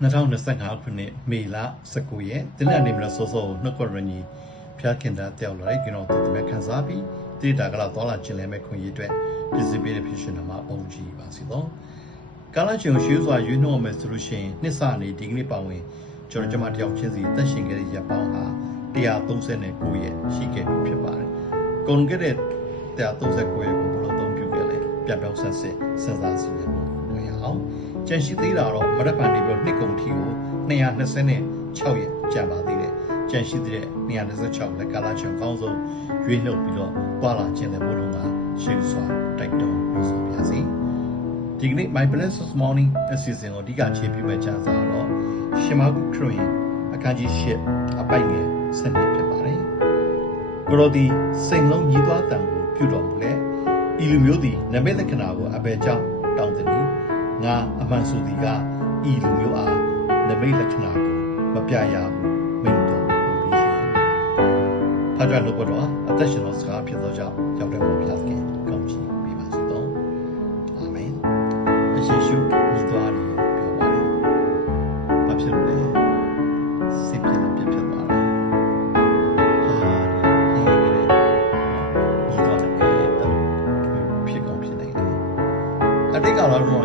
2025ခုနှစ်မေလ19ရက်တနင်္လာနေ့မနက်စောစောနှုတ်ကပရညီဖျားခင်တာတယောက်လာတဲ့ကျွန်တော်တို့တမန်ခန်းစားပြီးတိတာကလာတော်လာခြင်းလည်းမဲ့ခွင့်ရအတွက်ပြည်စည်းပေးတဲ့ဖြစ်ရှင်မှာပုံကြည့်ပါစီတော့ကာလချင်းရှိစွာရွေးနှောမယ်ဆိုလို့ရှိရင်နှစ်စနေဒီကနေ့ပါဝင်ကျွန်တော်ကျမတယောက်ချင်းစီတက်ရှင်ခဲ့တဲ့ရပ်ပေါင်းဟာ139ရက်ရှိခဲ့ပြီဖြစ်ပါတယ်။ကုန်ခဲ့တဲ့139ရက်ကိုဘယ်လိုသုံးပြုခဲ့လဲပြပြောင်းဆက်စစ်စဉ်းစားစီရင်ဖို့တွေ့ရအောင်။ ကြန့်ရှိသေးတာတော့မရက်ပန်နေပြီးတော့နှစ်ကုန်ထီကို226ရက်ကြာပါသေးတယ်။ကြန့်ရှိသေးတဲ့226လက်ကာလချင်းကောင်းဆုံးရွေးနှုတ်ပြီးတော့ပွာလာခြင်းလည်းဘုလုံးကရှိစွာတိုက်တွန်းလို့ဆိုပါစီ။ဒီကနေ့ My Blessed This Morning အစီအစဉ်ကိုအဓိကခြေပြုမဲ့ချမ်းစာတော့ရှမာကုခရစ်ယာန်အခန်းကြီး၈အပိုက်ငယ်၁၂ဖြစ်ပါတယ်။ကိုရောဒီစိတ်လုံးညီးသွားတံကိုပြုတော်မူလေ။ဤလူမျိုးသည်နမိတ်လက္ခဏာကိုအဘယ်ကြောင့်တောင်းတနည်း ငါအမှန်ဆိုသည်ကဤလူမျိုးအားနမိတ်လက္ခဏာကိုမပြရဘူးမိန့်တော်မူပြီးခြင်း။ဖာကြလို့ကတော့အသက်ရှင်သောစကားဖြစ်သောကြောင့်ရောက်တဲ့ဘုရားသခင်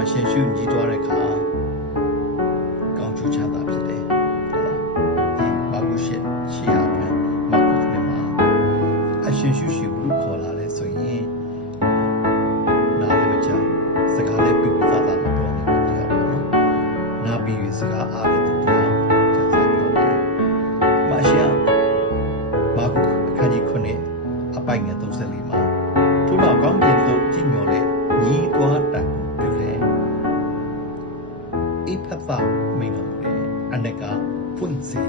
ရှင်ရှုညီသွားတဲ့အခါကောင်းကျိုးချမ်းသာဖြစ်တယ်။ဟုတ်လား။ဒီဘာလို့ရှိရှိရမလဲ။မကုနဲ့မှာအရှင်ရှုရှိ ဖတ်သာမိန်တော်မူတယ်အနက်ကဖွင့်စီ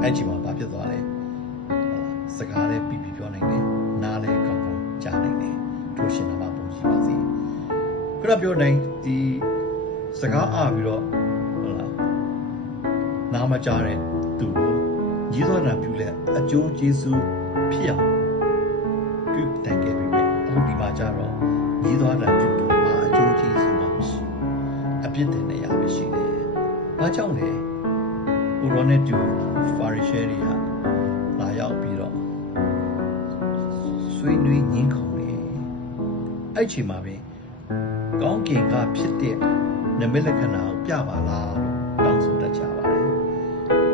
အဲ့ဒီမှာဘာဖြစ်သွားလဲစကားလည်းပြပြပြောနိုင်တယ်နားလည်းကောင်းကောင်းကြားနိုင်တယ်ထိုရှင်နာမပုံကြည့်ပါစေခုနပြောနိုင်ဒီစကားအားပြီးတော့ဟုတ်လားနားမကြားတဲ့သူကိုညီးတော်နာပြုလဲအကျိုးကျေးဇူးဖြစ်အောင်ပြုတိုင်ခဲ့ပြီပဲအခုဒီမှာကြတော့ညီးတော်နာပြုလို့ဘာအကျိုးကျေးဇူးမှမရှိဘူးအပြစ်တင်နေရပဲရှိတယ် ဘာကြောင့်လဲကိုရိုနဲ့တူဖာရီရှယ်တွေကလာရောက်ပြီးတော့ဆွေးနွေးညှင်းခုန်နေအဲ့ချိန်မှာပဲကောင်းကင်ကဖြစ်တဲ့နမိတ်လက္ခဏာကိုပြပါလားလို့တောင်းဆိုတတ်ကြပါတယ်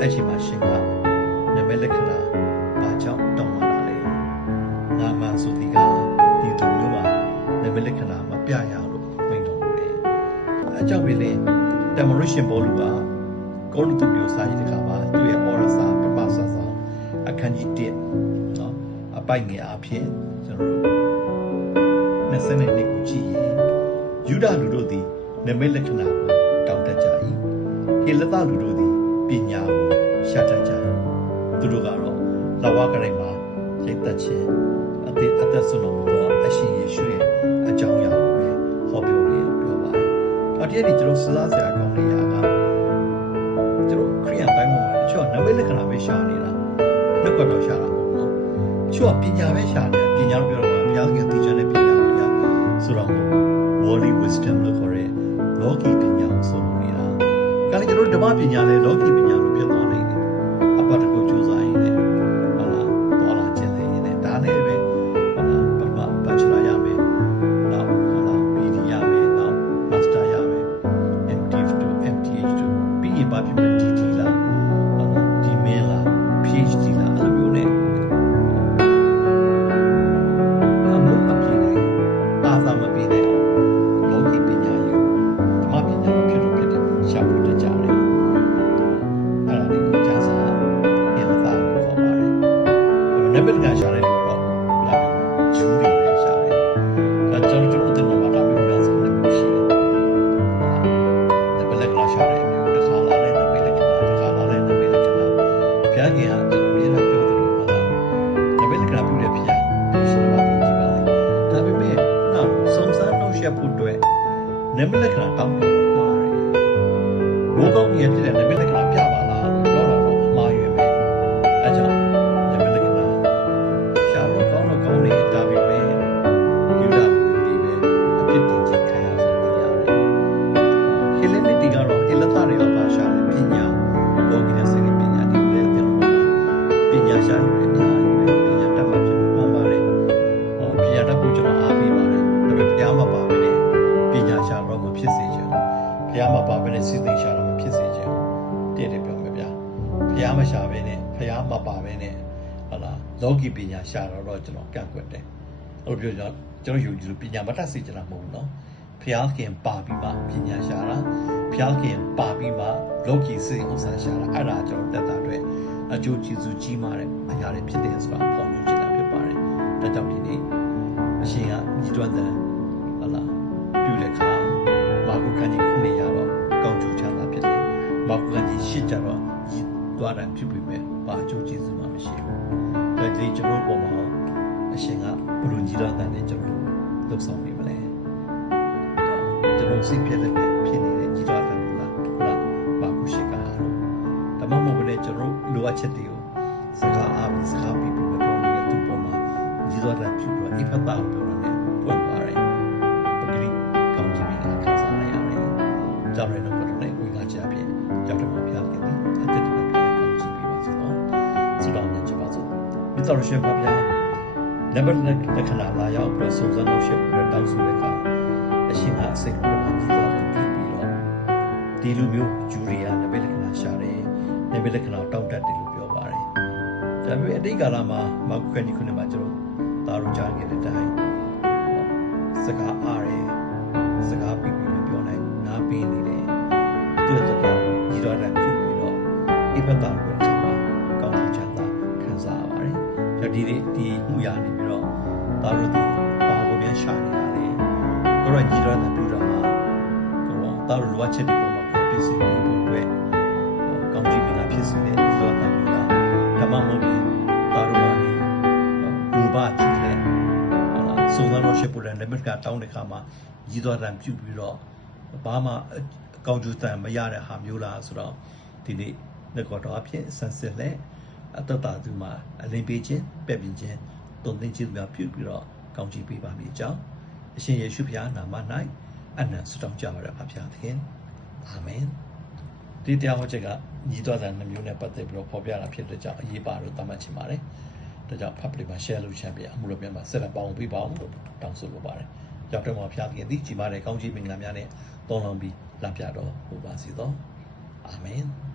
အဲ့ချိန်မှာရှင်ကနမိတ်လက္ခဏာဘာကြောင့်တောင်းလာတာလဲငါမှဆိုဒီကဒီသူမျိုးမှာနမိတ်လက္ခဏာမပြရလို့မိန့်တော်မူတယ်အဲကြောင့်ပဲလေတမရရှင်ဘောလူက ကောရိန္သုမြို့စာရေးတခါမှာသူ့ရဲ့ဩရစာပမဆာဆောင်အခန်းကြီး1เนาะအပိုက်ငယ်အဖြစ်ကျွန်တော်တို့20နှစ်ကိုကြည့်ရင်ယူဒလူတို့သည်နမိတ်လက္ခဏာကိုတောင်းတကြ၏ဟေလသလူတို့သည်ပညာကိုရှာတတ်ကြ၏သူတို့ကတော့လဝကရိုင်မှာရိတ်သက်ခြင်းအသေးအသက်ဆုံးတော်မူသောအရှင်ယေရှုရဲ့အကြောင်းအရာကိုပဲဟောပြောတယ်လို့ပြောပါတယ်။အတည်းဒီကျွန်တော်စဉ်းစားစရာ ချို့ကပညာပဲရှာတယ်ပညာလို့ပြောတော့ဘုရားသခင်သိချင်တဲ့ပညာကိုတရားဆိုတော့ worldly wisdom လို့ခေါ်တဲ့လောကီပညာကိုဆိုလို့နေတာ။ဒါလည်းကျွန်တော်တို့ဓမ္မပညာလည်းလောကီပညာ နဘယ်ကတောင်းလို့မှားတယ်ဘိုးကောင်းကြီးဖြစ်တဲ့ လားလောကီပညာရှာတော့တော့ကျွန်တော်ကန့်ကွက်တယ်အဲ့လိုပြောကျွန်တော်ကျွန်တော်ယူကြည့်လို့ပညာမတတ်စေချင်တာမဟုတ်ဘူးနော်ဖះခင်ပါပြီးမှပညာရှာတာဖះခင်ပါပြီးမှလောကီစိတ်ဥစ္စာရှာတာအဲ့ဒါကျွန်တော်တက်တာအတွက်အကျိုးကျေးဇူးကြီးမားတဲ့အရာတွေဖြစ်တယ်ဆိုတာပေါ်လို့ချင်တာဖြစ်ပါတယ်ဒါကြောင့်ဒီနေ့အရှင်ကညီတော်တဲ့ဟုတ်လားပြုတဲ့ခါမာကုခန်းကြီးခုနှစ်ရတော့ကောင်းကျိုးချတာဖြစ်တယ်မာကုခန်းကြီးရှစ်ကြတော့ညီသွားတာပြုပြီးမဲ့ဘာအကျိုးကျေးဇူးမှမရှိဘူး ဒါဒီကျွန်တော်ပေါ်မှာအရှင်ကဘုလိုညီတော်တဲ့ကျွန်တော်လှုပ်ဆောင်နေမလဲကျွန်တော်စိတ်ပြည့်တဲ့ဖြစ်နေတဲ့ညီတော်တဲ့လားဟုတ်လားမာကုရှိကဟာတော့ဒါမှမဟုတ်လည်းကျွန်တော်လိုအပ်ချက်တွေကို မိတော်ရှင်ဖျားနံပါတ်လက္ခဏာလာရောက်ပြီးစုံစမ်းလို့ရှိပြီးတောင်းဆိုတဲ့အခါအရှင်ကအစိတ်ကမှကြီးသွားတယ်ပြုပြီးတော့ဒီလူမျိုးဂျူရီယာနံပါတ်လက္ခဏာရှာတယ်။နံပါတ်လက္ခဏာတောက်တတ်တယ်လို့ပြောပါတယ်။ဒါပေမဲ့အတိတ်ကာလမှာမောက်ခဏီခုနှစ်မှာကျွန်တော်တာရုကြားခဲ့တဲ့အတိုင်းစကားအားရယ်စကားပြီးပြီးမပြောနိုင်ဘူးနားပေးနေတယ်သူ့အတွက်တော့ညီတော်တဲ့ပြုပြီးတော့အိပတာကိုကျွန်တော် ဒါဒီဒီဒီမှုရနေပြီးတော့ဒါတို့ဒီဘာကိုပြန်ရှာနေတာလဲ။ကိုရောညီတော်တဲ့ပြုတာမှာကိုရောဒါတို့လိုအပ်ချက်တွေပေါ်မှာကိုပြည့်စုံပြီးဖို့အတွက်ကောင်းချီးပင်ဖြစ်စေတဲ့ညီတော်တဲ့ပြုတာဓမ္မမဟုတ်ရင်ဒါတို့ကနေဘူဘာချစ်တဲ့ဟုတ်လားစုံစမ်းလို့ရှိပူတဲ့ limit ကတောင်းတဲ့ခါမှာရည်သွားတံပြုတ်ပြီးတော့ဘာမှအကောင်းကျိုးတံမရတဲ့ဟာမျိုးလားဆိုတော့ဒီနေ့ငကောတော်အဖြစ်ဆန်းစစ်လက် အတ္တတာသူမှာအလင်းပေးခြင်းပဲ့ပြင်ခြင်းတုံသင်ခြင်းများပြုတ်ပြီးတော့ကောင်းချီးပေးပါမည်အကြောင်းအရှင်ယေရှုဖျားနာမ၌အနံ့ဆုတောင်းကြပါရပါဖျားသခင်အာမင်ဒီတရားဟောချက်ကညီတော်တဲ့နှမျိုးနဲ့ပတ်သက်ပြီးတော့ဖော်ပြတာဖြစ်တဲ့ကြောင့်အရေးပါလို့သတ်မှတ်ချင်ပါတယ်ဒါကြောင့် public မှာ share လုပ်ချင်ပြအမှုလို့ပြန်မှာဆက်လက်ပေါင်းပေးပါအောင်လို့တောင်းဆိုလိုပါတယ်။ကြောက်တယ်မှာဖျားခင်သည်ကြီးမားတဲ့ကောင်းချီးမင်္ဂလာများနဲ့တောင်းလောင်းပြီးလမ်းပြတော်မူပါစေသော။အာမင်။